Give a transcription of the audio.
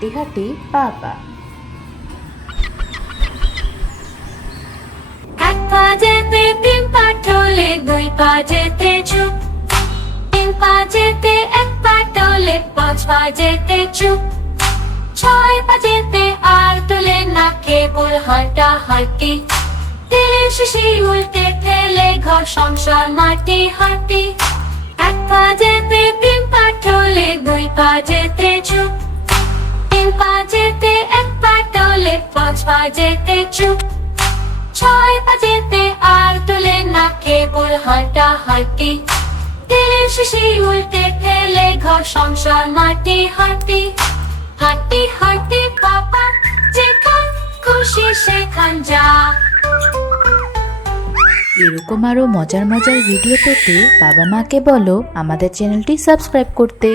হাঁটি হাঁটি পা পা। এক পা যেতে তিন পা টোলে, দুই পা যেতে চুপ, তিন পা যেতে এক পা টোলে, পাঁচ পা যেতে চুপ, ছয় পা যেতে আর তোলে না, কেবল হাঁটা হাঁটি। তেলে শিশি উল্টে ফেলে ঘর সংসার মাটি হাঁটি। এক পা যেতে তিন পা টোলে, দুই পা যেতে চুপ, তিন পা যেতে এক পা টোলে, পাঁচ পা যেতে চুপ, ছয় পা যেতে আর তোলে না, কেবল হাঁটা হাঁটি। তেলে শিশি উল্টে ফেলে ঘর সংসার মাটি হাঁটি। হাঁটি হাঁটি বাবা, যেখান খুশি সেখান যা। এরকম আরও মজার মজার ভিডিও পেতে বাবা মাকে বলো আমাদের চ্যানেলটি সাবস্ক্রাইব করতে।